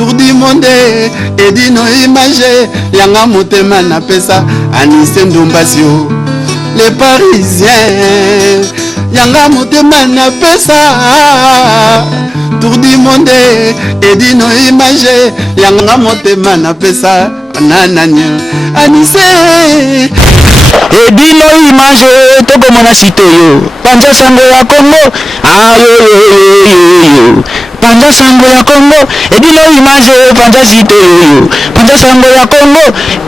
tour du monde edino image yanga motema na pesa Anise Ndumbasio les parisiens yanga motema na pesa tour du monde edino image yanga motema na pesa nananya Anise edino image toko mona sitoyo panja sango ya Congo ayo panja sango ya Congo edino image panja sitoyo panja sango ya Congo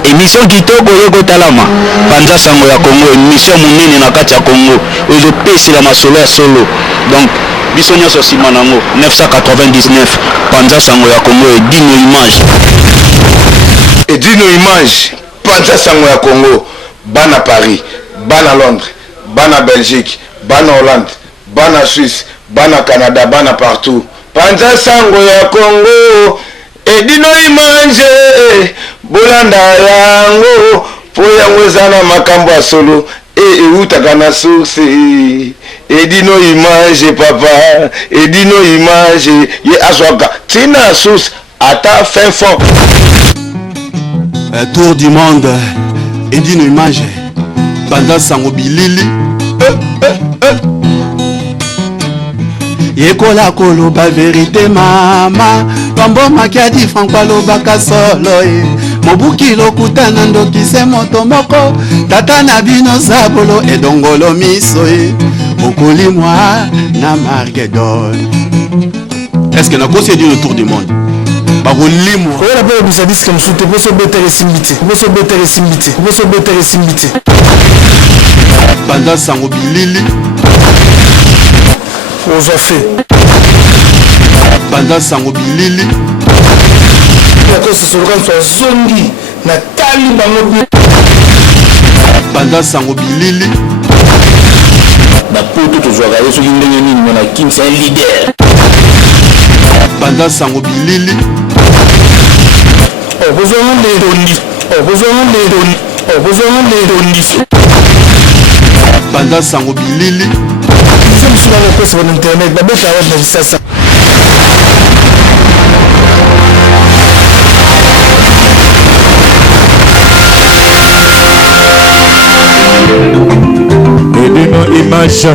émission kitoko yoko talama panja sango ya Congo émission munene na kati ya Congo ozo pesi la masolo ya solo donc biso nyonso sima nango 999 panja sango ya Congo edino image panja sango ya Congo bana Paris bana Londres bana Belgique bana Hollande bana Suisse bana Canada bana partout panja sango ya Congo edino image bolanda yango po yango ezana makambo ya solo eutaka na source edino image papa edino image ye azwaka tina source ata fin fond tour du monde edino image banda sango bilili yekola koloba vérité mama pambo makiadi franco alobaka solo mobuki lokutana ndokise moto moko tata na bino zabolo edongolo miso okolimwa na Margedon. Est-ce que nakosi edi le tour du monde bakolimwa ola pe bisa disque msute poso betere simbite banda sango bilili ozwa fait banda sango bilili yakosi soloka so zongi na tali bango banda sango bilili bapoto tozwaka ye soki ndenge nini mona Kim c'est un leader banda sango bilili banda sango bilili msula lokosa na internet babeta wa na sasa edino image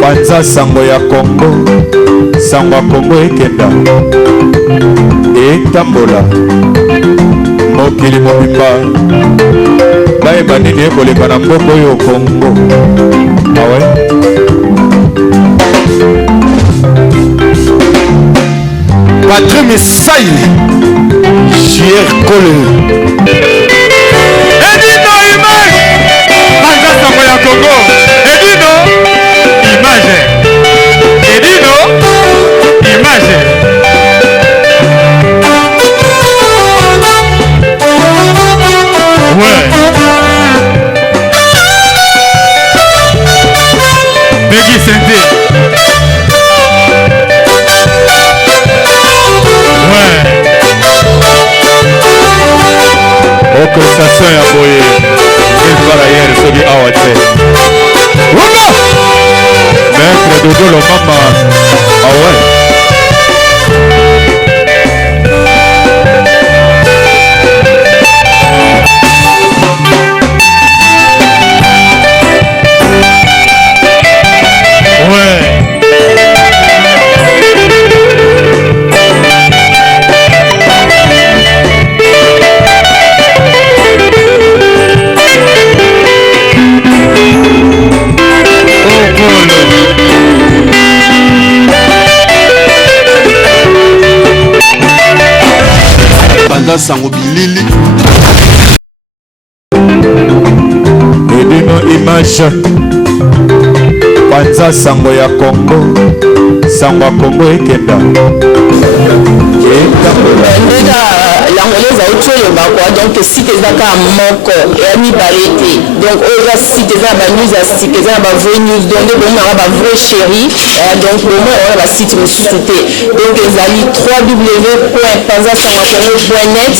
panza sango ya Congo sango ya Congo ekenda etambola mokili mobimba bayeba nini ekoleka na mboka oyo Congo awe Patrick Messaï J.R. Cole edino image panza sango ya Congo edino image ouais Beggy Sente ouais orchestration ya boye elfarayer soki awa te wunga maître dodolo mama awe banda sango bilili edino image panza sango ya Congo sango ya Congo ekenda l'angolaise a autre chose quoi donc site ezaka moko et ami barete donc oza site eza ba news a site eza ba vrai news donc bon na ba vrai chéri donc le mot on ba site mususu te donc ezali www.panzasangocongo.net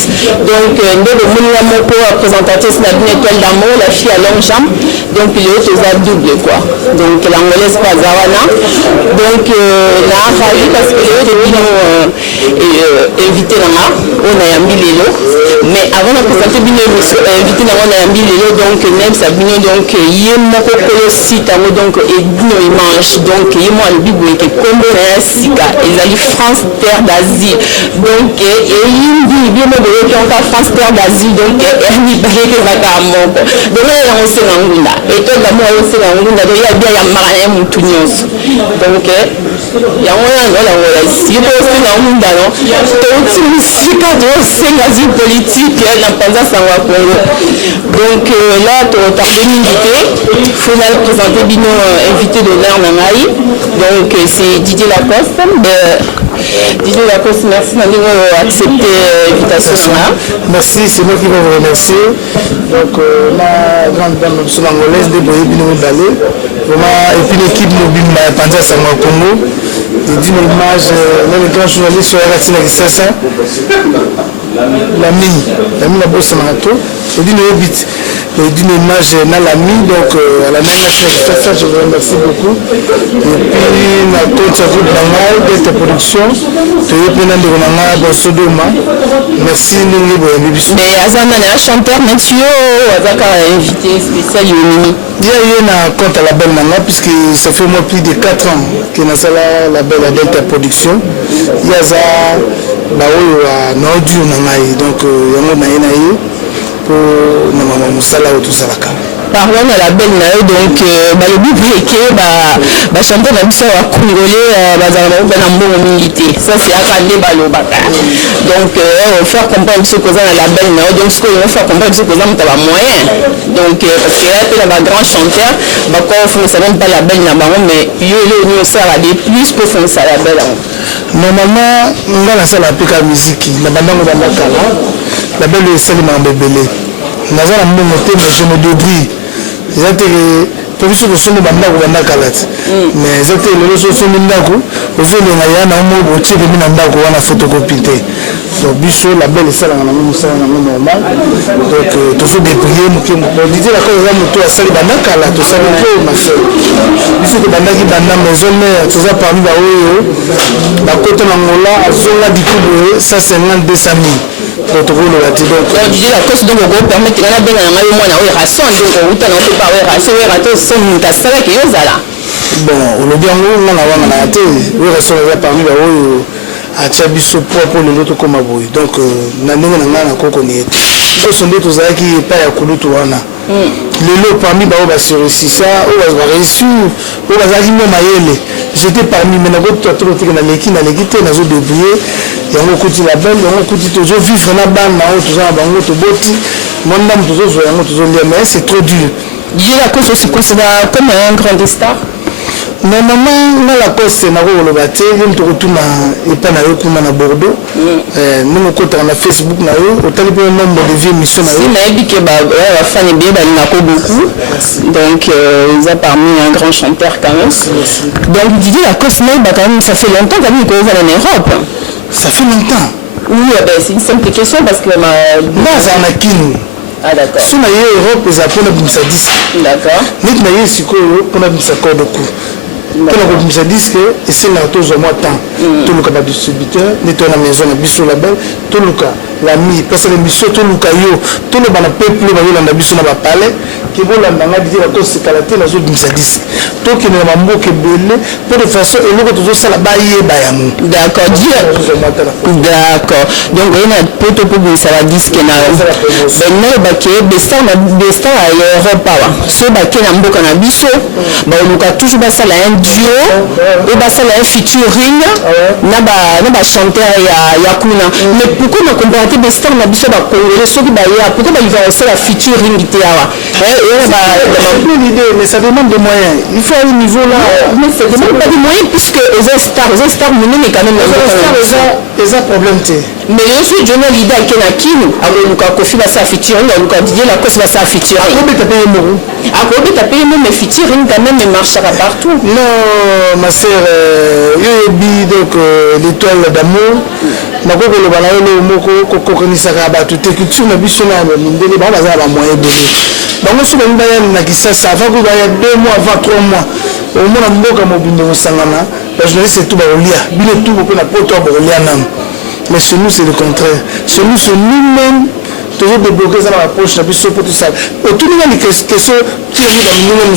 donc ndeko mona moko représentatrice na bien étoile d'amour la fille à longue jambe donc il est aux double quoi donc l'angolaise pas zawana donc la ravi parce que le invité Nama, on a Yambi Lelo. Mais avant de présenter Bino, invité Nama, on a Yambi Lelo, donc même Sabino, donc Yemoko Kolo Sita, donc Edino Imanche, donc Yemo Albibo, et Combo Sika, et France Terre d'Asile. Donc, Yimbi, bien de France Terre d'Asile, donc Ernie Balé, donc là, on sait l'angunda. Et toi, d'abord, on sait l'angunda, il y a bien Yamara Moutunios. Donc, il y a un si vous avez l'angunda, non? Donc, si vous avez l'asile politique, la Panza Congo. Donc, là, tu as terminé l'invité. Il faut présenter Bino, invité d'honneur Namaï. Donc, c'est Didier Lacoste. Didier Lacoste, merci d'avoir accepté l'invitation. Merci, c'est moi qui vais vous remercier. Donc, la grande dame angolaise de Boye Bino Balé, vraiment, et puis l'équipe mobile Panza Sangwa Congo, et d'une image, même les grands journalistes sur Ratina Kissassa, l'ami la bosse Marato, et d'une image dans l'ami, donc à la même Kissassa, je vous remercie beaucoup. Et puis, ma compte à vous de cette production, de Yopena de Romana, de Sodoma. Merci, nous. Mais Azana est un chanteur, Mathieu, avec un invité spécial, Yomini. Il y a eu un compte à la belle Nanga, puisque ça fait moi plus de 4 ans que nous avons la belle Delta Production. Il y a ça, Nordu Nangaï, donc il y a un Naïnaï pour Namama Moussala ou tout ça. Parlons de la belle Naï, donc le but est que chanter la musique congolais, ça c'est à Kandé Balobaka. Donc faire comprendre ce qu'on a la belle Naï, donc ce qu'on va faire comprendre ce qu'on a moyen. Donc parce que là, il y a un grand chanteur, on ne sait même pas la belle Naï, mais il y a des plus pour faire ça la belle. Normalement, on a la salle à la musique, la belle est celle de Bébélé. Nous avons la même montée, mais je me débrouille. Pour ceux qui sont dans la calate, mais c'était le réseau sur le Ndako, au fait, il y a un mot au tir de Minandako, on a photocopie. Donc, Bissot, la belle salle, on a mis ça normal. Donc, tout ce dépouillé, on disait la cause de la salle de la calate, tout ça, ma soeur. Bissot, que Bandaki Banda, maison mère, tout ça parmi la OEO, la côte en Angola, à Zola du coup, ça c'est 200 000. Donc, Didier Lacoste donc on permet de gagner bien un mois na ration donc on t'a non pas ration rato son mutasala que yozala. Bon, on le dit en haut, on a la raté, oui ration là parmi la haut à Tchabiso pour les autres comme aboy. Donc nanenga nanga na koko ni ete. Donc son deux tous qui pas ya kulutu wana. Le lot parmi ba ba sur ça, on va réussir, on va aller même mayele. J'étais parmi mais na ko to na leki te na zo débrouiller. Yango kuti la belle, yango kuti toujours vivre na ban na o toujours bango to boti. Mon âme toujours yango toujours bien mais c'est trop dur. Dieu la cause se considère comme un grand star. Normalement, na la cause c'est na ko lo baté, même to retourna et pas na yo kuna na Bordeaux. Nous ko na Facebook na yo, au tali peu nombre de vie mission na yo. Si na dit que la fan est bien na ko beaucoup. Donc ils a parmi un grand chanteur quand même. Donc Didier la cause quand même ça fait longtemps quand même qu'on va en Europe. Ça fait longtemps. Oui, c'est une simple question parce que ma base en Akin. Ah d'accord. Si on a Europe, ils apprennent à bimsa disque. D'accord. Net na yé siko on a bimsa corde coup. Quand on a bimsa disque et c'est là tous au mois temps. Tout le cas distributeur, net na maison na biso label, tout le cas l'ami parce que l'émission tout le cas yo, tout le bana peuple ba yo na biso na ba palais qui vont la nanga dire la cause c'est calaté na zo bimsa disque. To ki na mambo ke belé pour de façon et le toujours ça la ba yé ba ya mu. D'accord, d'accord. Donc il y a poto pour ça la disque na. Ben na ba ke besta à Europe wa. So ba ke na mboka na biso, ba on ka toujours ba ça la un duo et ba ça la un featuring na ba chanteur ya kuna. Mais pourquoi na comparer des stars na biso ba congolais ceux qui ba ya pourquoi ba il va faire la featuring te yawa. L'idée mais ça demande des moyens. Il faut aller au niveau là. Mais ça demande pas des moyens puisque les stars mais quand même les a problème té. Mais je suis Johnny l'idée à Kenakinu avec Luka Kofi va sa featuring Luka Didier la cause va sa featuring. Combien t'as payé mon? Combien t'as payé mon mais featuring quand même marchera partout. Non ma sœur yobi donc l'étoile d'amour. Na ko le bana le moko ko konisa ka ba toute culture na biso na ndele ba ba za ba moyen belé. Bango so ba mbaya na Kisasa va ko ba ya 2 mois 3 mois. Au moins na mboka mobimbe osangana, la journaliste tout ba olia, bile tout ko na poto ba olia nam. Mais chez nous, c'est le contraire. Chez nous, c'est nous-mêmes, toujours débloquer ça dans la poche, pour tout ça. Autour de nous, les questions qui arrivent à nous-mêmes,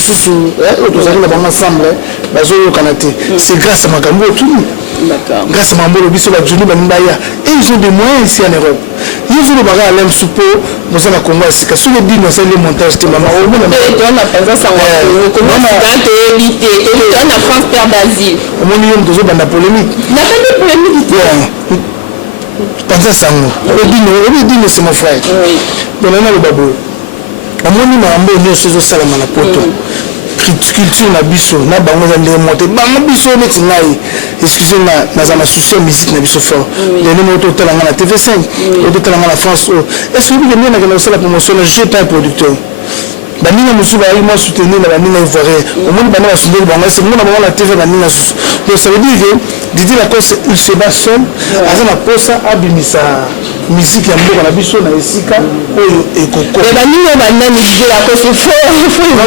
nous arrivons ensemble, c'est grâce à Makambo, tout. Grâce à Mambo, le biso, la Jouni, et ils ont des moyens ici en Europe. Ils ont des bagages à l'aime soupeau, nous sommes à Congo, c'est que sur les dîmes, c'est le montage, c'est maman. On a pas ça, comment on a évité, on a France Terre d'Asile. On a eu toujours dans la polémique. Il n'y a pas de polémique. Pense ça, on dit, c'est mon frère. Donc, on a le babou. On a eu Mambo, nous sommes au Salam à la poto. Culture na biso na bango za ndé monter bango biso neti ngai excusez-moi na souci musique na biso fort les numéros total na TV5 total na France est-ce que vous venez na la promotion je pas producteur banina musu ba moi soutenir na banina ivoirien au monde banana soutenir bango c'est moi na la TV banina donc ça veut dire que Didier Lacoste il se bat seul azana posa abimisa musique ya mboka na biso na esika oyo ekoko banina banani Didier Lacoste faut évoluer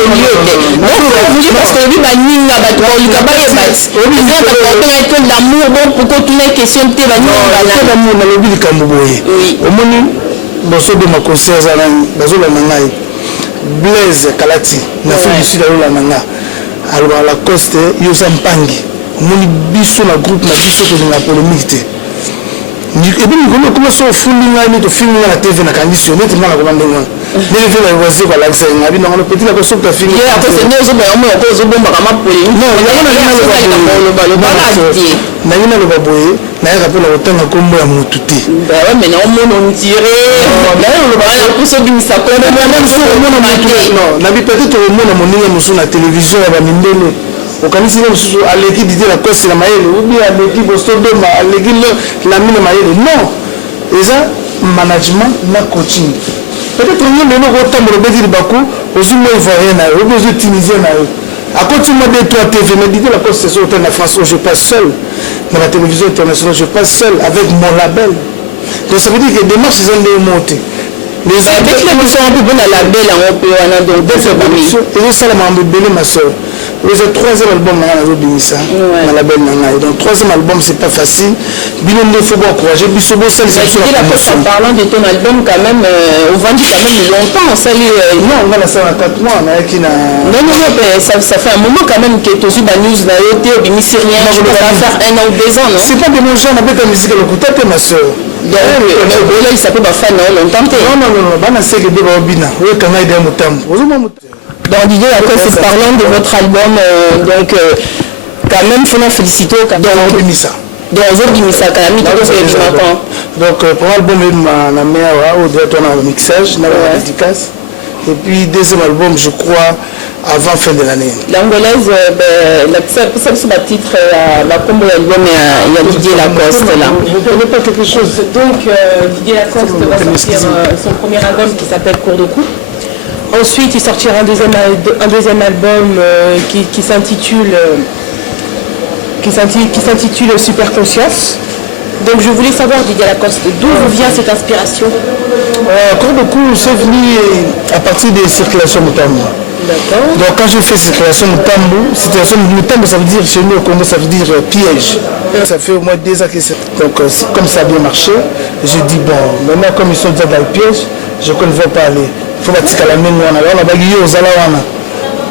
parce que lui banina bato oluka bayebati eza bakotenga ete l'amour bon pourquoi tout les questions te banina banani na lobi likambo boye omoni boso de ma concert za bazola na ngai Blaise Kalati na Afrique du Sud alola na nga alors Lacoste yosa mpangi omoni biso na groupe na biso tolinga polémique te et puis comment ça fouling là to film na TV na condition net na ko bande ngona les films les voisins kwa l'accès ngabi na petit la ko so ta film ya ko se nyozo ba mo ko zo bomba kama polémique non ya na yina le baboye na ya kapela otanga kombo ya mutu te ba mais na omono ntire na le ba ya ko so bimisa ko na même so omono mutu non na bi peut-être omono moninga musu na télévision ya ba mindele okanisi le mususu aleki Didier Lacoste na mayele ubi aleki bostodoma aleki la mine mayele non eza management na coaching peut-être on est no tambo beti baku ozumo ivoirien na obi ozu tunisien na à côté moi de toi TV mais Didier Lacoste c'est au na France je passe seul dans la télévision internationale je passe seul avec mon label donc ça veut dire que démarche ils ont des montées les avec les sont un peu bon à label on peut on a donc des émissions et ça la m'a belé ma soeur. Le troisième album na Robinissa na label na donc troisième album c'est pas facile bilon il faut encourager biso bo celle c'est en parlant de ton album quand même on vendit quand même longtemps ça non on va la faire à 4 mois on a qui na non ça fait un moment quand même que tozu ba news na yoté obimisi rien je peux pas faire 1 an ou 2 ans non c'est pas des gens on appelle ta musique le couteau ma soeur donc là il s'appelle ba fan longtemps non bana c'est que de ba obina we kana ide mutambo ozuma donc Didier Lacoste parlant de votre album donc quand même faut nous féliciter donc Obimisa donc Obimisa quand même donc pour l'album ma mère au directeur en mixage na dédicace et puis deuxième album je crois avant fin de l'année l'angolaise ça c'est ma titre la combo album il y a Didier Lacoste là vous connaissez pas quelque chose donc Didier Lacoste va sortir son premier album qui s'appelle Cours de coupe. Ensuite, il sortira un deuxième album qui s'intitule Super Conscience. Donc, je voulais savoir, Didier Lacoste, d'où vous vient cette inspiration? Cours de coupe, c'est venu à partir des circulations Mutambo. D'accord. Donc, quand je fais circulation Mutambo, ça veut dire chez nous au Congo, ça veut dire piège. Ça fait au moins 2 ans que c'est. Donc, comme ça a bien marché, je dis bon, maintenant, comme ils sont déjà dans le piège, je ne vais pas aller. Il faut que la même wana wana bagi yo zala wana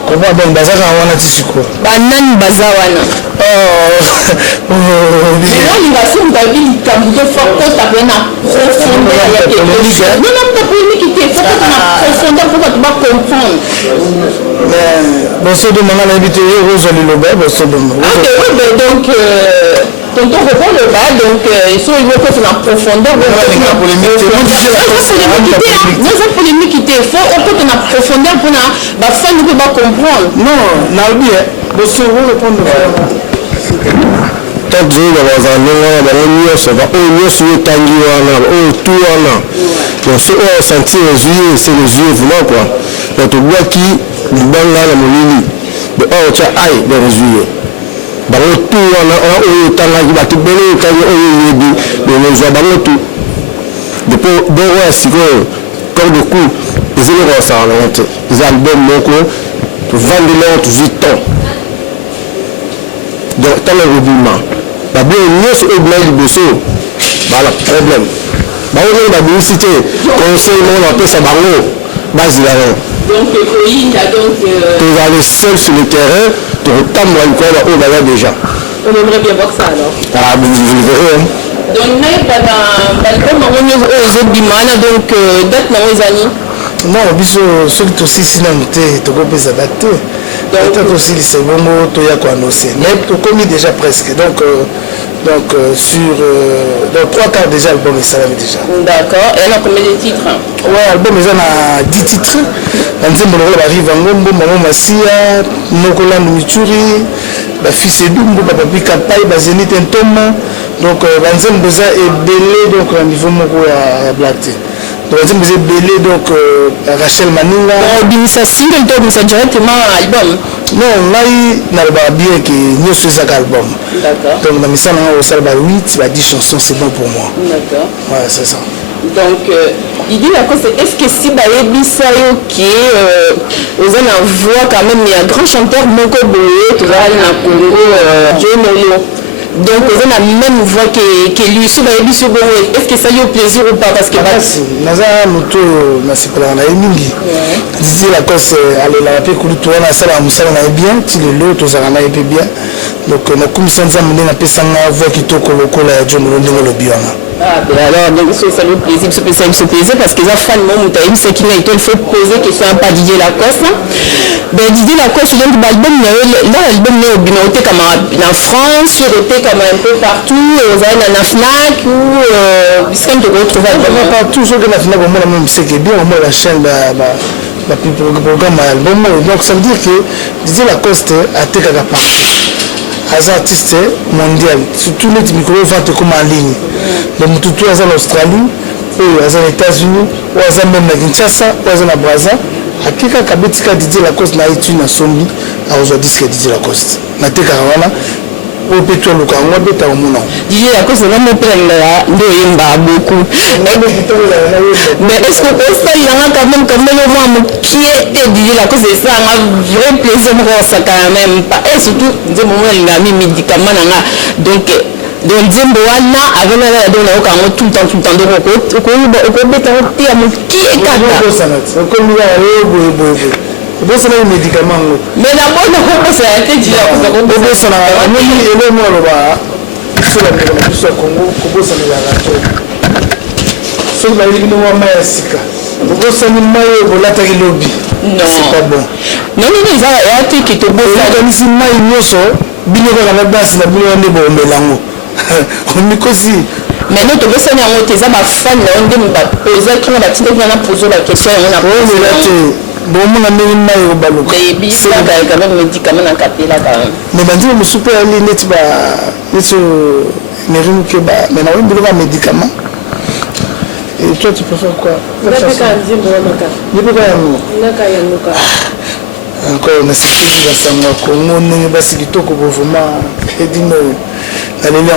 comment donc bazaka wana tisiko banani bazawana il va se David Kambudo fort ta pena profondeur il y a quelque non pas polémique il faut qu'on a profondeur pour que tu vas comprendre mais bon c'est de maman habité Rose Liloba bon c'est de donc tonton reprend le bas donc il faut faire en profondeur nous polémique il faut on peut en profondeur pour la fin nous peut pas comprendre non naobi bon c'est vous répondre tant que vous avez un nom ça va au mieux sur tangi wana au tout wana donc ce on sentir les yeux c'est les yeux vraiment quoi donc tu vois qui du banga la monini de oh tu aïe dans les yeux bango tout wana oyo tangaki bato bele tangi oyo yebi de nos bango tout depuis donc sikoyo comme de coup les élèves ça en honte les albums moko vendre leur toujours temps donc tant le rebima ba bien nyos e bla liboso Voilà, problème. On a publicité, conseil, on appelle ça bango, base de la donc, il y a donc. Tu vas aller seul sur le terrain, tu retombes déjà. On aimerait bien voir ça alors. Ah, mais vous le verrez. Donc, l'album, on est aux Obimana, donc, date dans les années. Non, ceux qui aussi sinon, tu peux s'adapter. Peut-être aussi, c'est bon, tu as quoi annoncer. Mais tu commis déjà presque. Donc sur dans 3 quarts déjà, l'album est salé déjà. D'accord. Et alors, combien de titres? Ouais, l'album est à 10 titres. Nzembo arrive en Ngombo, Maman Massia, Nokola Numituri, Fils Edumbo, Papi Kapai, Bazenit Entoma. Donc, Nzembo est belé donc au niveau de Blaté. Donc, Nzembo est belé donc Rachel Maninga. Donc, ça single, donc ça directement album. Non, là, il y a bien que nous faisons un album. D'accord. Donc, dans mes salles, on a 8, 10 chansons, c'est bon pour moi. D'accord. Ouais, c'est ça. Donc, il dit la cause, est-ce que si Bayebisayo qui aux en voix quand même, il y a un grand chanteur Moko Boye, tu vois, il y a un Congo, Joe Molo. Donc, ils ont la même voix que lui. Si Bayebisayo, est-ce que ça lui fait plaisir ou pas? Parce que Naza Moto, Nasipala, on a Mingi. Didier la cause, allez, la paix, Koulitou, on a ça, on a bien, tu le lot, on a bien. Donc, on a comme ça, on a fait ça, voix qui toque au local, Joe Molo, le bien. Ah, ben alors, donc ça lui plaisir, ça me plaisir parce que les enfants, il faut poser question à pas Didier Lacoste. Ben Didier Lacoste, donc l'album est au Binoté comme en France, il était comme un peu partout, vous avez la FNAC ou est-ce qu'on te retrouve partout, sauf que la FNAC, moi, même c'est que bien, moi, la chaîne, programme album, donc ça veut dire que Didier Lacoste a été partout. As artiste mondial, surtout les micros vont comme en ligne. Donc tout en Australie, ou aux États-Unis, ou même à Kinshasa, ou à Brazza, à quelqu'un qui a dit la cause na iTunes na Sombi, à aujourd'hui ce que dit la cause. Na te caravana, au pétrole au Congo, bêta au monde. Dit la cause na mon père là, de yemba beaucoup. Mais est-ce que ça il y a quand même moi qui était dit la cause ça a vrai plaisir moi ça quand même pas et surtout des moments il a mis médicaments donc Nzembo wana avec la donne au Congo tout le temps de au bêta qui est Vous avez des médicaments. Mais d'abord, on a été dit là. Vous avez c'est pas bon. Non, ils ont été qui te beau. Mais notre personne a monté ça, ma fan, on dit, poser quand on a posé la question, on a posé la question. Bon, on a mis une maille au ballon. C'est quand même médicament à capter là quand même. Mais je me suis pas allé net mais on a un médicament. Et toi, tu préfères quoi? Encore, on a ce qui va s'en Congo, on a ce qui toque au mouvement. Et dis-moi, allez là.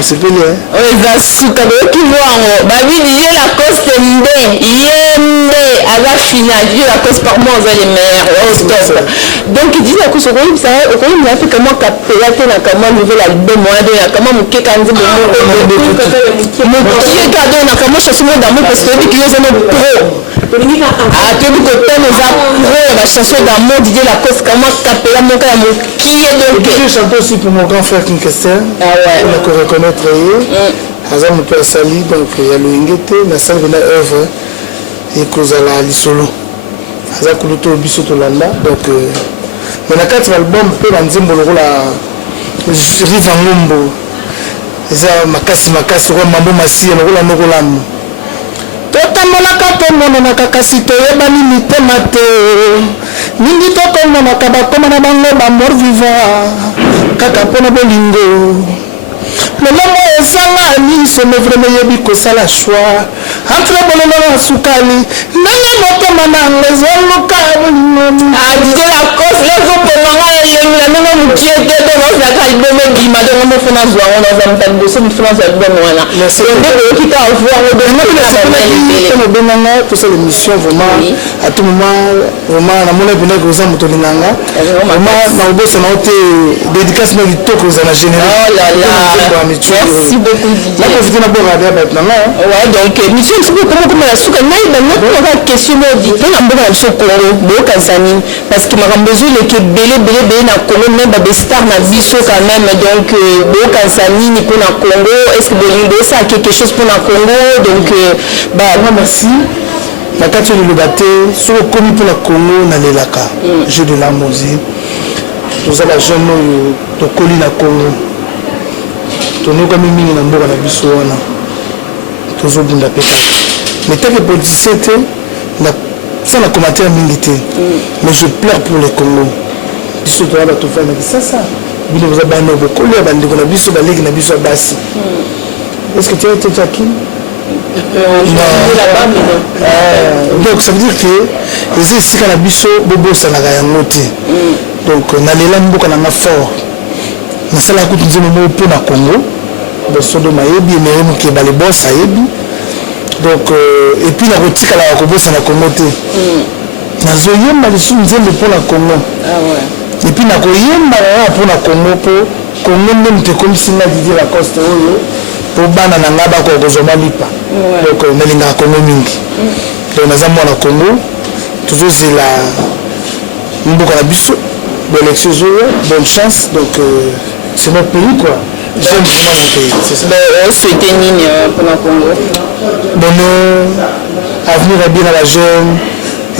C'est bien. Oui, ça souka de qui voit. Bah oui, il y a la cause de à la finale, il y a la cause par moi, les meilleurs. Donc il dit la cause au Congo, ça au Congo, il a fait comment capter la télé, comment nouvel album, comment mon qui quand mon qui est cadeau, comment chanson d'amour parce que lui qui est un pro. Ah, tu dis que tu es la chanson d'amour, Didier Lacoste, comment capter la mon qui est donc. Je chante aussi pour mon grand frère Kinkester. Ah ouais. On a qu'on reconnaître. Azam mon père Sali, donc il y a le Ingete, la salle de l'œuvre et Kozala Lisolo. Azam Kuluto Bisoto Landa. Donc, mais la 4 albums, peut en dire, la Rive en Lombo. Eza makasi, Mambo Massi, le Rola Nogolamu. Totamolaka tomonaka kasi toyebani mitema te mingi tokomonaka bakoma na bango bamor vivant kaka mpona bolingo lolongo ezanga miso me vraimen yebi kosala shoi entre bololo na sukali ndenge motema nango ezoluka bolingo Didier Lacoste lezoponanga elengi na ndenge mokie te te kaka album ebima donc mo fona zwa ngona za mtando so mfona za album wana donc qui t'a avoir on a benanga pour cette émission vraiment à tout moment vraiment na mona bina ko za mutolinganga vraiment na oboso na ote dédicace na kitoko za la général oh là là merci beaucoup la profiter na bonga ya maintenant ouais donc mission c'est comment la souka na ba na question modi na mboka na biso Congo boka zani parce que makambo zule ke belé na Congo même ba star na biso quand même donc boka zani ni pour na Congo est-ce que bolingo ça quelque chose pour na Congo donc bah merci nakati le baté sur commis pour la Congo na lelaka jeu de la musique tous la jeune to koli na Congo to no comme mingi na mboka na biso wana tozo bunda peta mais tant que politicien na ça na commentaire mingi mais je pleure pour les Congo biso to ba to fa na ça bino vous avez un beaucoup de bande na biso ba legi na biso basi est-ce que tu as été Jackie donc ça veut dire que les ici kana biso bobo ça na yango te donc na lela mboka na fort na sala ko tunzemo mo pe na Congo de sodo mayebi mais mo ke bale boss ayebi donc et puis la rotika la ko bossa na Congo te na zoyemba lisu nzembe pour la Congo ah ouais et puis na ko yemba pour la Congo pour Congo même te comme si na Didier Lacoste oyo pour bana na ngaba ko kozoma lipa donc na linga Congo mingi donc na mwana Congo toujours c'est la mboka na biso l'élection bonne chance donc c'est notre pays quoi j'aime vraiment mon pays c'est ça souhaiter nini pour la Congo bonheur avenir à bien à la jeune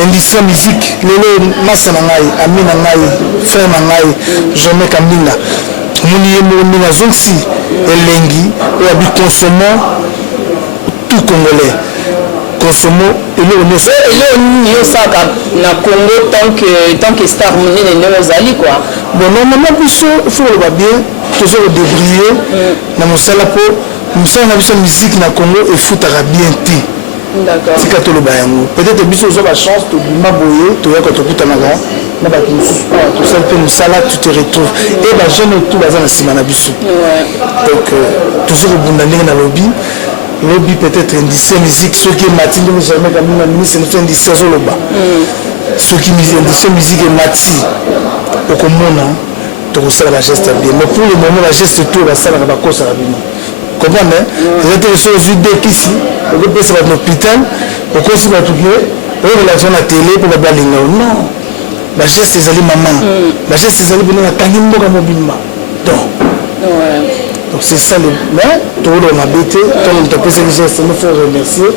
industrie musique lelo masa na ngai ami na ngai frère na ngai jamais kambinga muni yemo mina zonsi elengi et abi consommons tout congolais consommons et le on ça na Congo tant que star muni ne ozali quoi bon normalement biso faut le bien toujours débrouiller na mosala po musala na biso musique na Congo et foutara bien ti d'accord c'est quand le bayango peut-être biso ozo ba chance to bima boye to ya ko to kutanaka na ba mususu to ça peut musala tu te retrouves et ba jeune tout baza na sima na biso donc toujours bunda ndenge na lobby peut-être indicien musique ceux qui mati ndenge jamais comme na ministre de indicien zo loba ceux qui indicien musique et mati okomona to kosala la geste bien mais pour le moment la geste tout la sala ba kosa la bima comprendre les intéressés aux idées qu'ici on peut passer à l'hôpital on continue à tout bien on relation à télé pour la balinga non la geste c'est ali maman la geste c'est ali bien la tangi mboka mobima donc c'est ça le mais tout le monde a bêté tout le monde a passé les gestes il faut remercier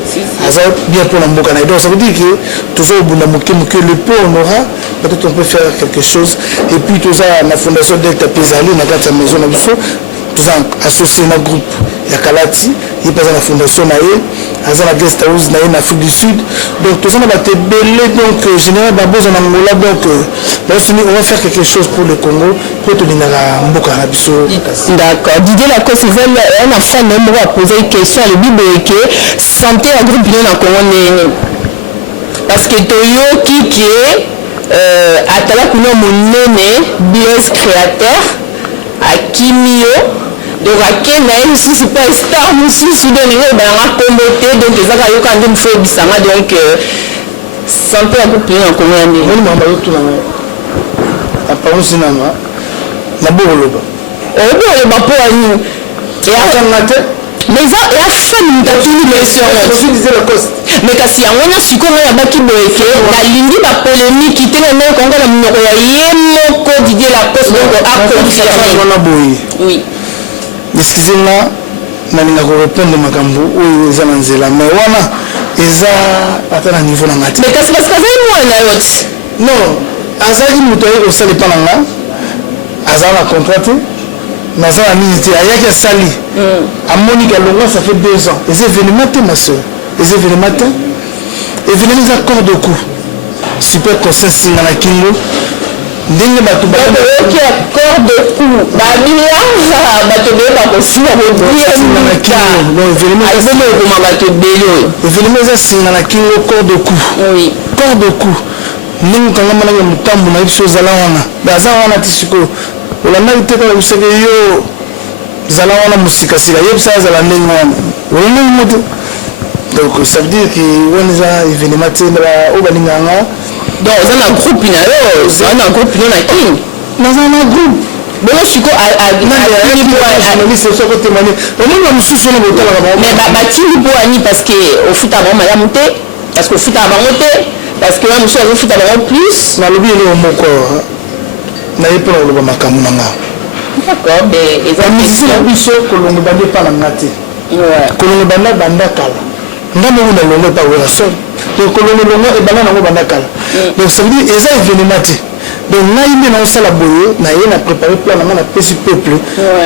ça bien pour la mboka donc ça veut dire que toujours au bout de le peu on aura peut-être on peut faire quelque chose et puis tout ça la fondation Delta Pesali on a gardé sa maison tout ça associé à un groupe ya Kalati il passe à la fondation naé à la guest house naé en Afrique du Sud donc tout ça on va te belé donc général Baboz en Angola donc on va faire quelque chose pour le Congo pour te donner la mboka na biso d'accord Didier Lacoste on a fait un nombre à poser une question le bible que santé à groupe bien na Congo parce que toyo qui est atala kuna monene Blaise créateur Akimio donc akena susu pas star mususu de niveau bana kombote donc ezaka yoka ndem fo bisanga donc santé à groupe na Congo ndé on m'a bayo tuna na parole sinama na boloba boloba po ani ya kanate mais ça ya femme ntatuli question je disais la cause mais kasi yango na sikoyo ya baki boyeke na lingi ba polémique tena na Congo na minoko ya yemo ko Didier Lacoste donc a confirmé oui excusez-moi nalinga ko répondre makambo oyo eza na nzela mais wana eza ata na niveau na ngati mais kasi parce que azali mwana yote non azali moto aye kosala epa na nga azala na contrat te naza na nini te ayaki asali amoni kalonga ça fait 2 ans les événements te ma soeur les événements te événement eza corps de coup super conseil singa na kingo ndenge bato bayoki accord de coup babilanga bato beye bakosila kobieekoma bato ebele oyo evenema eza singa na kingo corps de coup corps de coup ndenge kanga manaka motambo na biso ozala wana baza wana ti sikoyo olandaki te kaka biseke yo zala wana mosikasika yebisa azala ndenge wana olandaki mo te donc ça veut dire que wana eza événement te oyo balinganga donc oza na groupe na yo oza na groupe no na king naza na groupe bongo siko omona mosusu wana botalaka mais batindi mpo ani parce que ofuta bango malamu te parce que ofuta bango te parce que wana mosusu azofuta bango plus nalobi eloko moko naye mpona koloba makambo na nga d'accord mais eza misisi na biso kolongo bandi epa na nga te kolongo banda kala nga moko na longo epa wela sol donc kolongo longo ebanda nango banda kala donc ça veut dire eza événement te donc ngai nde naosala boye naye na préparé plan na nga napesi peuple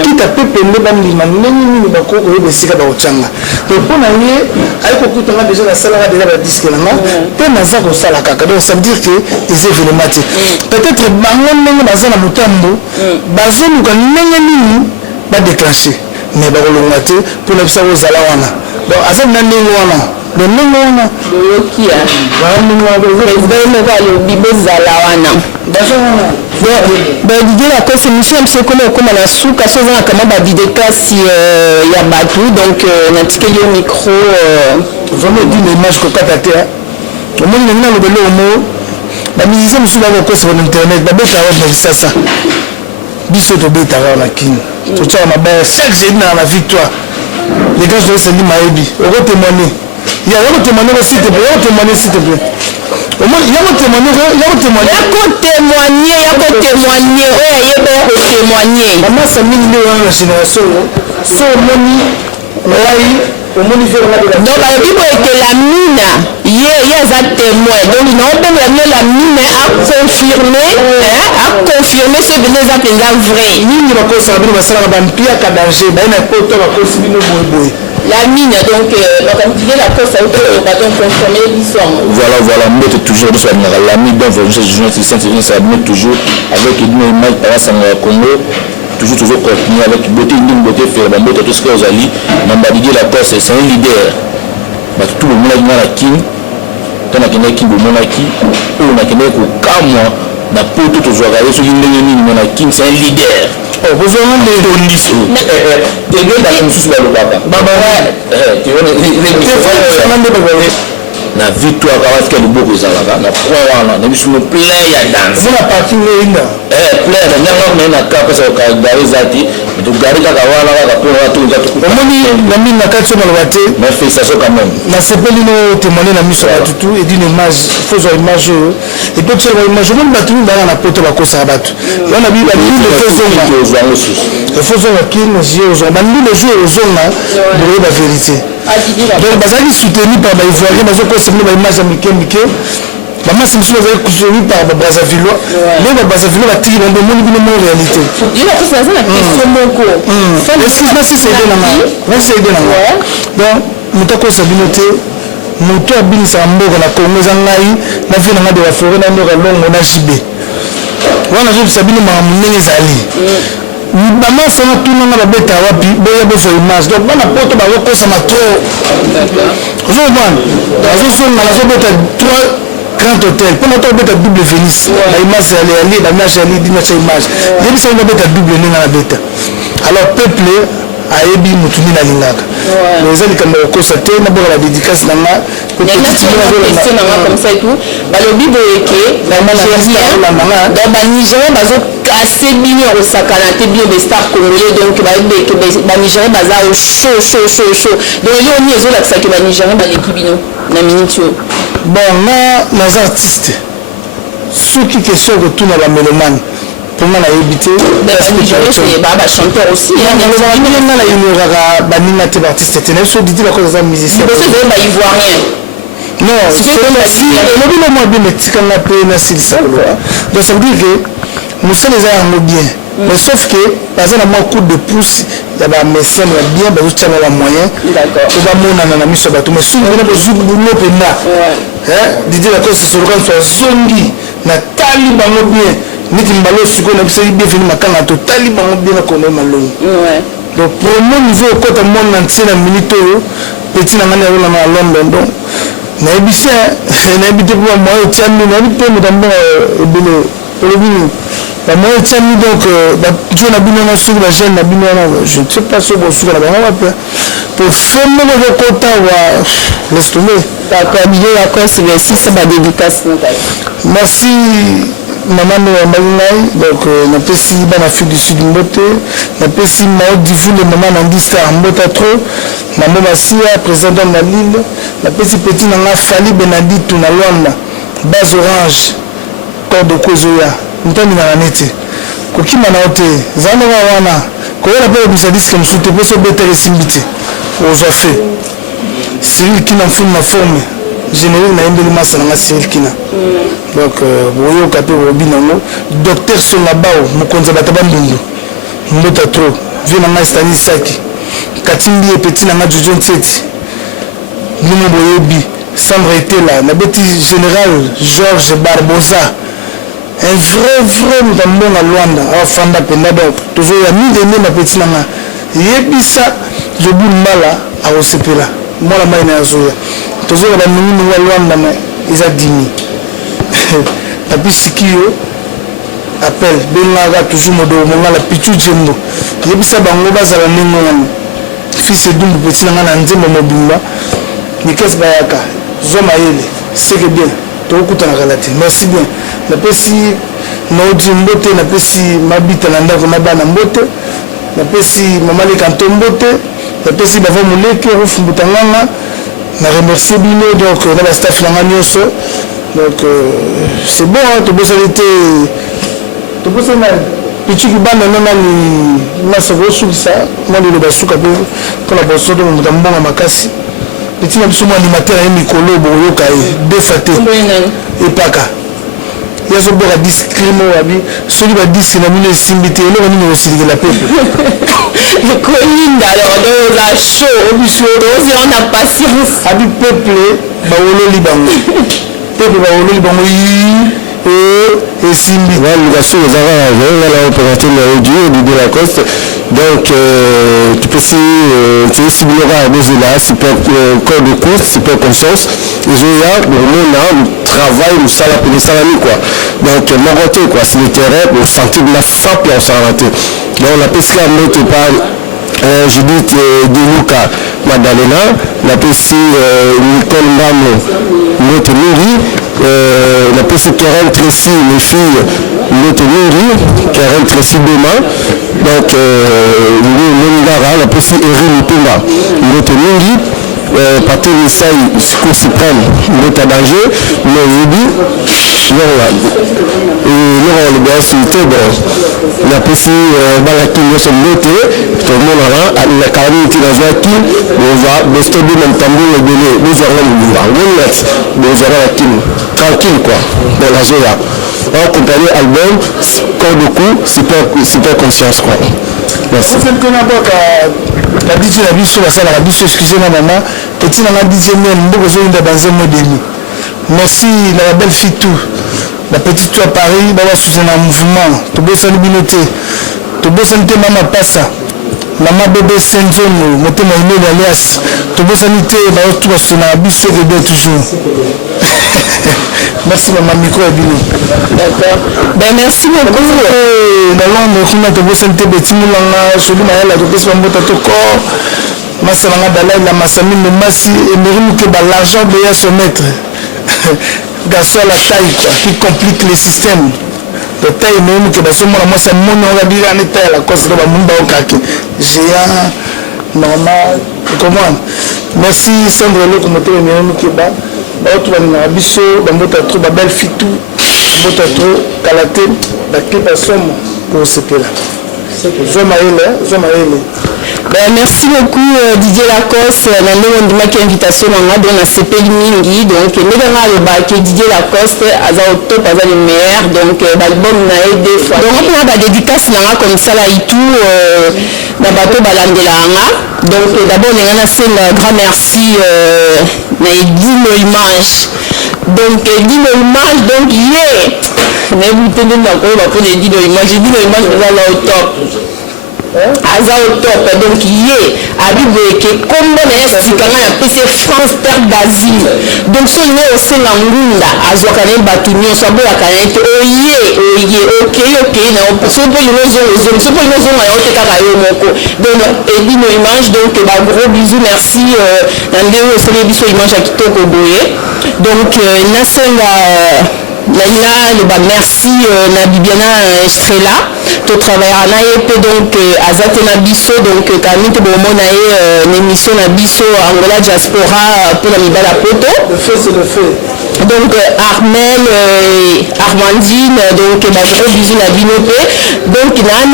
kita peuple nde bandima ndenge nini bakoki koyeba esika bakotyanga donc mpo na ye aye kokutanga déjà nasalaka déjà badiske na nga mpe naza kosala kaka donc ça veut dire que eza événement te peut-être bango ndenge baza na motambo bazoluka ndenge nini badéclenché mais bakolonga te mpona bisa kozala wana donc aza na ndenge wana donc ndenge wana boyokia président moko alobi bozala wana Didier Lacoste émission biso ekoma okoma na suka so ozanga kama babide kasi ya bato donc natikeli yo micro vraiment dine image kokata te omoni ndenge nalobeli omo bamusicien mosusu bakokosa na internet babetaka na lisasa biso tobetaka na kini totyaka mabaya chaque jeudi na victoire les gars zoesali mayebi okotémoigner yakotémoigner s'il te plaît yakotémoigner s'il te plaît yakotémoigner oyo ayeba yakotémoigner bamasa mingi nde wana na génération so omoni ngai omoni donc balobi boye ke la mine ye aza témoin donc naobengela bino la mine aconfirme so bino eza mpenza vrai mingi bakosaka bino basalaka bampiaka danger baye na poto bakosi bino boyeboye la mine donc bakamutile la course donc confirmer l'histoire voilà mbete toujours de soigner la mine donc vous ça toujours avec une image par exemple Congo toujours continuer avec beauté une beauté faire la beauté tout ce que vous allez Mambadigué la course c'est un leader mais tout le monde a la king tant que na king le monde a qui on a qui ko kamwa na poto to zo regarder ce qui ndenge nini na king c'est un leader vous avez des doniso des gars dans le sous le papa tu vois na victoire parce que le beau ezalaka na point wana na biso plein ya danse na partie linda plein na nyanga na ka pesa ka gari zati to gari ka wana ka pona to za to omoni na mine na katso na lobate mais félicitations quand même na sepeli no témoigner na miso ya tutu et d'une image faut image et donc c'est image même batu na poto ba kosa batu wana bi ba ni le fezonga il faut ça qui nous yeux aux ba ni le jeu aux zonga pour la vérité donc bazali soutenu par baïvoirien bazokosemble baimage ya mike bamasi mosusu bazali soutenu par babrazzaville mais babrazzaville batiki bango omoni bino mo réalité excuse naseide nanga donc moto akosa bino te moto abinisaka mboka na kongo eza ngai na vie nanga de bafore na ndoka longo na jibe wana azobisa bino makambo ndenge ezali bamasana tunanga babeta wapi boya bozwa image donc bana poto bazokosama tro ozomona bazosonga nazobeta 3 grand hôtel mpona to obeta double vénis baimage yali bamage yali dimacha image yebisa bino babeta double ndenge nabeta alors peuple ayebi motu nini alingaka mais eza likambo kokosa te naboka na dédicace nanga balobi boyeke banigérien bazokase bino ya kosakana te bino bestar congolais donc banigérien baza o chaud donc elioni ezolakisaki banigérien baleki bino na minute oyo bon naza artiste soki question kotuna bamélomane pour moi nayebi te bachanteur aussi nga nayenoraka baninga te baartiste te nayebi so didi bakoza aza musicien baivoirien non elobi no mwa bien etikanga mpe nasilisa koloba donc ça veut dire que mosala eza yango bien mais sauf que baza na mwa coup de pouce ya bamécène ya bien bazotyanga bamoyen po bamonana na miso ya bato mais soki mpena bozwi bulo mpenza didi bakoza soloka mosu azongi natali bango bien neti mbala osikoyo na biso bienvenu makanga totali bango bien na konoye malongi donc pour mo niveau ekota monde entier na minute oyo petit na ngani yazona na london donc nayebi te mpo bamoye otia mbi nayebi mpe moto mbongo ebele olobi nini moi tiens donc je n'ai pas sur la gêne je ne sais pas sur sur la banque pour faire le quota laisse tomber d'accord bien d'accord c'est merci ça va dédicace merci maman Malinai donc na pesi ba na Afrique du Sud mbote na pesi Mao Divu le maman Nandista mbota trop maman Masia président de la Lille na pesi petit na Fali Benedict na Luanda base orange corde kozoya ntani na nete kokima na hote zana wana ko la pe bisadis comme sous te poso betere simbite ozo fait Cyril Kina film na forme général na embeli masa na Cyril Kina donc boyo kapé robinango docteur Solabao mokonza bataba ndundu mbota trop vina na Stanisaki katimbi et petit na Jojo Nteti nimo boyebi Sandra était là na beti général Georges Barbosa un vrai nous à Luanda à Fanda Penda donc toujours ya mi de na petit na yebisa je boule mala à Osepela moi la maina azoya toujours la mini wa Luanda na isa dimi tapi sikio appel benga toujours modo monga la pichu jembo yebisa bango bazala ningo fils dumbu petit na na nzembo mobimba nikes bayaka zoma yele c'est que bien tokutana kalati merci bien na pesi nodi mbote na pesi mabita na ndako na bana mbote na pesi mamali kanto mbote na pesi bava muleke rufumbutanganga na remercier bino donc na la staff na nyoso donc c'est bon hein to bosalite to bosana pichu kibanda nona ni masoko sukisa moi le basuka pe pour la bosodo mutambanga makasi petit na biso mo animateur ya mikolo boyoka defate epaka yazo boka discrimo wabi soli ba disque na mine simbité eloko nini osilika peuple kolinda alors de la show biso on a patience abi peuple ba wololi bango peuple ba wololi bango et simbi voilà le garçon les avants la opérateur de la Coste donc tu peux c'est similaire à là super corps de course super conscience et je là on travail nous ça la pédale salami quoi donc mon côté quoi c'est le terrain pour sentir de la frappe et on s'en raté donc la pesca monte par Judith de Luca Madalena la pesca Nicole Mamo notre Nuri la pesca Karen Tracy les filles notre Nuri Karen Tracy demain donc Monigara la pesca Erin Pumba notre Nuri Paté Messaï suprême notre danger mais je dis non le bien c'était bon la pesca balaki nous noté tout le monde là la carrière qui dans qui on va rester même tambour le délai nous allons tranquille quoi dans la joie en compagnie album corps de cou super conscience quoi merci la DJ la biso la salle la biso excusez-moi maman petit na DJ même beaucoup zo inda dans un modèle merci la belle fille tout la petite toi Paris ba soutenir un mouvement to bossa libinoté to bossa nité mama passa mama bébé Senzono motema ine alias to bossa nité ba tout ba soutenir biso que bien toujours merci maman micro abino d'accord ben merci beaucoup dans l'ombre kuna to bossa nité betimulanga soli na la to pesa mbota to ko masalanga dalai la masami no masi et mérimu que ba l'argent de son maître garçon la taille quoi, qui complique le système de taille même que dans ce moment moi ça mon on va dire en état la cause de la mumba au kaki géant normal comment merci Sandro le comme tu même que ba tu vas na biso bambota trop ba belle fitou bambota trop kalaté ba clip à somme pour ce là Ben, merci beaucoup Didier Lacoste na ndenge ndimaki invitation nanga donc na sepeli mingi donc ndenge nga alobaki Didier Lacoste aza au top aza le meilleur donc l'album na ye deux fois donc mpona badédicace nanga comme ça là itu na bato balandelanga donc d'abord ndenge nasenga grand merci na Edino Image donc Edino Image donc ye nayebutende nakoyeba mpona Edino Image eza là au top aza au top donc ye abiboyeke kombo na ye sikanga na pese France terre d'asile donc so ye osenga ngunda azwaka na ye bato nyonso aboyaka na ye te oye okei na so mpo lino ozonga so mpo lino ozonga ya ote kaka yo moko donc edino image donc bagros bisous merci na ndenge osali biso image ya kitoko boye donc nasenga Laila le ba merci na Bibiana Estrella to travailler na ye pe donc azate na biso donc kamite bo mona ye une émission na biso Angola diaspora pour la mibala poto le feu c'est le feu donc Armel Armandine donc ba gros bisous na binope donc na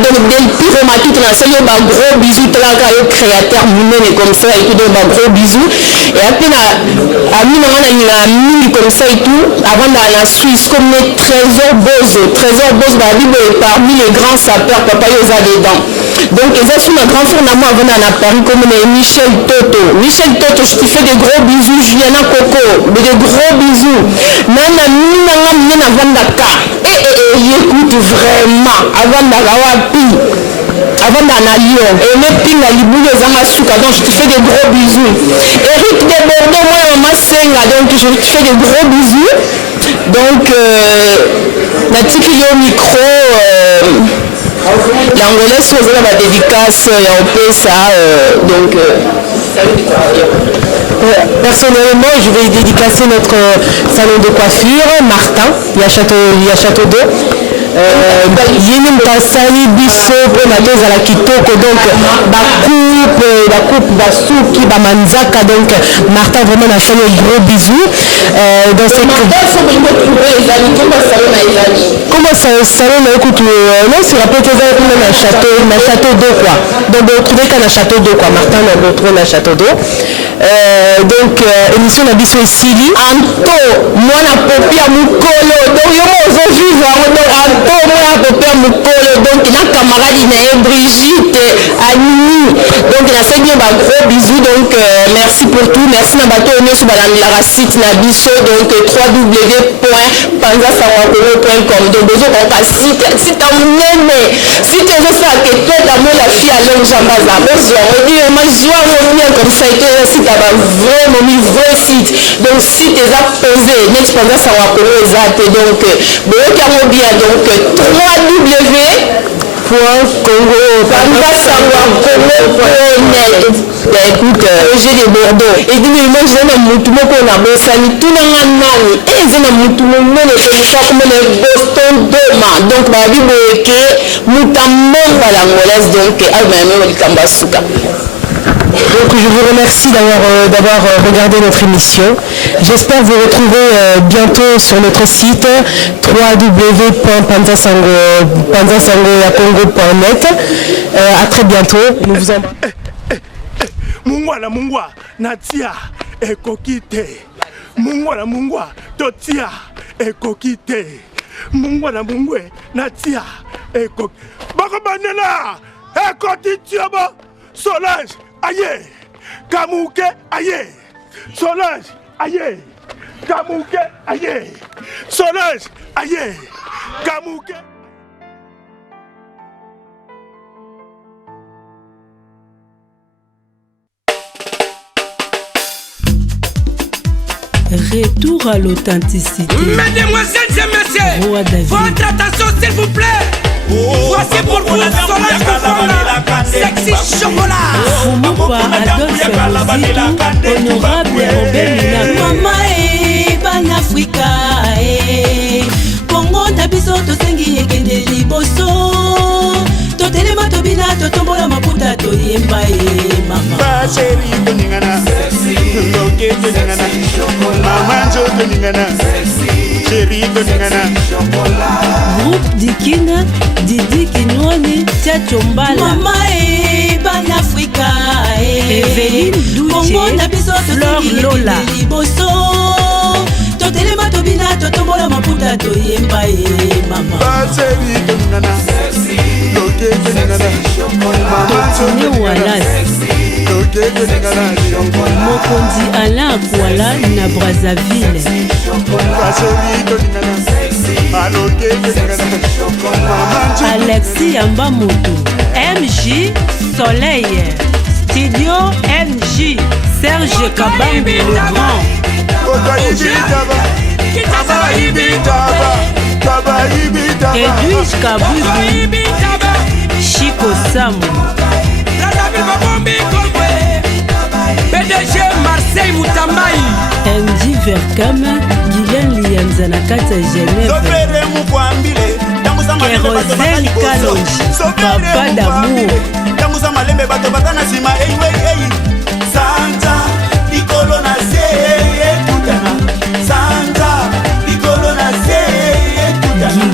donc del pire tout na ça yo ba gros bisous tala yo créateur munene comme ça et tout donc ba gros bisous et après na ami na mingi comme ça et tout avant d'aller en Suisse comme les Trésor Bozo la Bible est parmi les grands sapeurs papa yosa dedans donc ils sont un grand frère avant d'aller à Paris comme Michel Toto je te fais des gros bisous Juliana Coco des gros bisous nana mina vandaka écoute vraiment avant d'aller avant d'aller à Lyon et même pinga liboulé zanga suka donc je te fais des gros bisous Eric de Bordeaux moi maman senga donc je te fais des gros bisous donc natiki yo micro l'angolais sur la dédicace en PSA donc personnellement je vais dédicacer notre salon de coiffure Martin il y a Château d'Eau yini mtasali biso mpo na tozala kitoko donc bacoup basuki bamanzaka donc Martin vraiment nasali gros bisous dans ce comment ça salon na écoute non c'est rappelé que ça kuna na château d'eau quoi donc on trouver qu'à na château d'eau quoi Martin on retrouve na château d'eau donc émission na biso esili anto mwana popi ya mukolo donc yo mozo vivre donc anto mwana popi ya mukolo donc na camarade na ye Brigitte Anini donc na fait bien ba gros bisous donc merci pour tout merci na bato nyonso balandelaka site na biso donc www.panzasangwakolo.com donc bezo koka site monene site ezosala ke toka mo la fille à l'homme jambaza bozwa odi mazwa bien comme ça et site aba vraiment vrai site donc site eza posé next Panzasangwakolo eza te donc boyoka mo bien donc www.congo-panzasangwakolo.net écoute j'ai des Bordeaux et dis moi j'ai na mutu moko na bosani tunanga nani eze na mutu monene comme ça comme le Boston Doma donc ba biboke mutambo la ngolaise donc almame likamba suka. Donc je vous remercie d'avoir regardé notre émission. J'espère vous retrouver bientôt sur notre site www.panzasangwakongo.net. À très bientôt. Nous vous embrassons. Mungwa natia ekokite. Mungwa totia ekokite. Mungwe natia ekok. Bakabanela ekotitiaba Solange aye, Kamouke aye, Solange aye, Kamouke aye, Solange aye, Kamouke. Retour à l'authenticité. Mesdemoiselles et messieurs, votre attention s'il vous plaît. Voici pour vous Solange Kofola, sexy chocolat. Fumupa Adolphe Mouzitou, honorable Robert Mina. Mama ban Africa Congo na biso tosengi ekende liboso. Totelema tobina totombola maputa toyemba mama. Ba chéri toningana, loke toningana, mama jo toningana, chéri toningana. Groupe Dikina, Didi Kinwani, Tchachombala. Mama ban Africa Evelyne Douche, Congo na biso tosengi Lola liboso. Totelema tobina totombola maputa toyemba mama. Ba chéri toningana, loke toningana, mama jo toningana. Mokondi Alain Kouala na Brazzaville. Alain Alexis Yamba Moutou, MJ Soleil, Studio MJ, Serge Kabambi le Grand, Edwige Kabubu, Chico Samu, PDG Marseille Moutambaï, MJ Verkama, Guylaine Lianza na kata Genève, Kérosène Kalonji, Papa d'amour,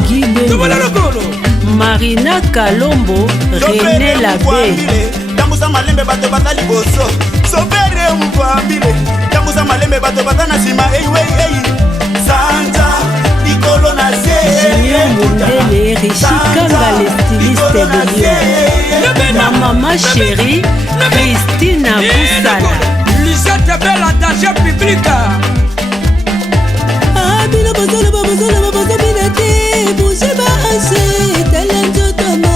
Guigui Bembo, Marina Kalombo, René Labé, Tambusa malembe bato batali boso Sobere mkwambile Tambusa malembe bato batana sima Santa Nicolo na Junior Mundele, Richie Kanga le styliste de Lyon, ma maman chérie, Christine Boussana, Lisette Belle attaché public. Bino bozolo bina te bouje ba ase talento to mama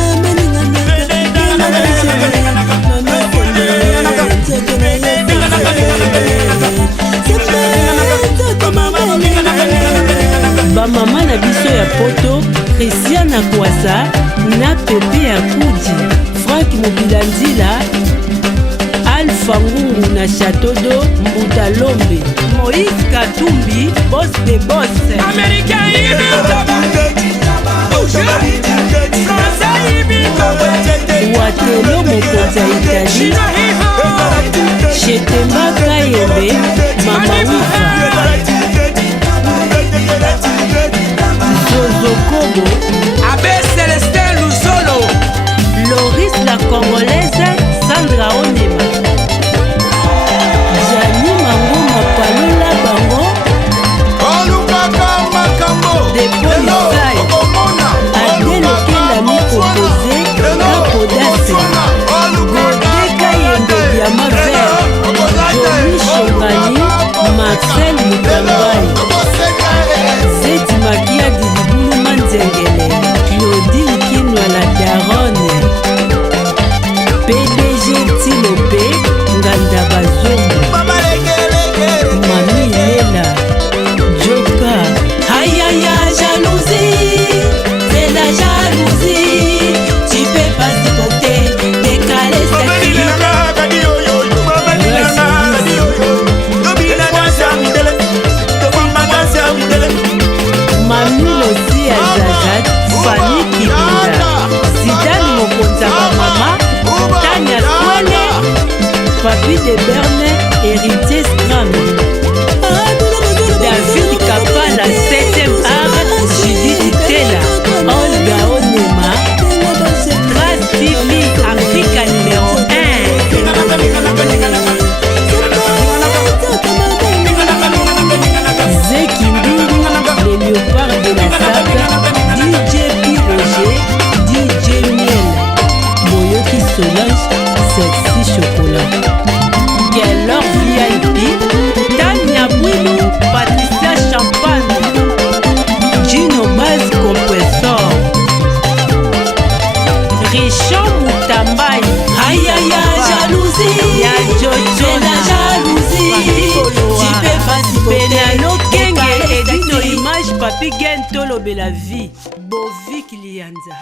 ba mama na biso ya poto, Christiana Kwasa na Pepe ya Kudi, Frank Mobilandila, Alpha Ngungu na Château d'Eau, Mbuta Lombe, Moïse Katumbi, boss de boss, Américain Watelo mokonzi ya Italie, Chetemba Kayembe, Mama Wifa, Zozo Kobo, Abbé Célestin Luzolo, Loris la Congolaise, Sandra Onema, Jani Mangoma Palula Bango, Depolisai, Adèle Kelami Opposé, Capodase, Godé Kayembe Diama Vert, Jolie Chongani, Marcel Mutambay, Zeti Makia Dibulu Manzengele, Claudine Kinwa la Daronne, PDG Tilopé, Nganda Bazongo, Mami Lela, Joka, Aïe aïe aïe jalousie, c'est la jalousie. Tu peux pas supporter, décaler cette fille. Mami Losi Azazat, Fanny Kibinda, Zidane Mokonza Mama, Tania Swale, Papi de Berne, Héritier Scram, David Kapala, 7e art, Judith Tela, Olga Onema, Trace TV, Africa numéro 1. Zeki Mbingu, les léopards de la saga, DJ Piroger, DJ Miel, Moyoki Solange, Sexy Chocolat, Galor VIP, Tania Bouilou, Patricia Champagne, Gino Baz Compressor, Richard Moutambaï, Aïe aïe aïe jalousie, Ya Jojo, c'est la jalousie. Tu peux pas supporter, Benano Kenge, décaler cette Edino fille. Image, Papi Gentolo Bela Vie, Bovik Lianza.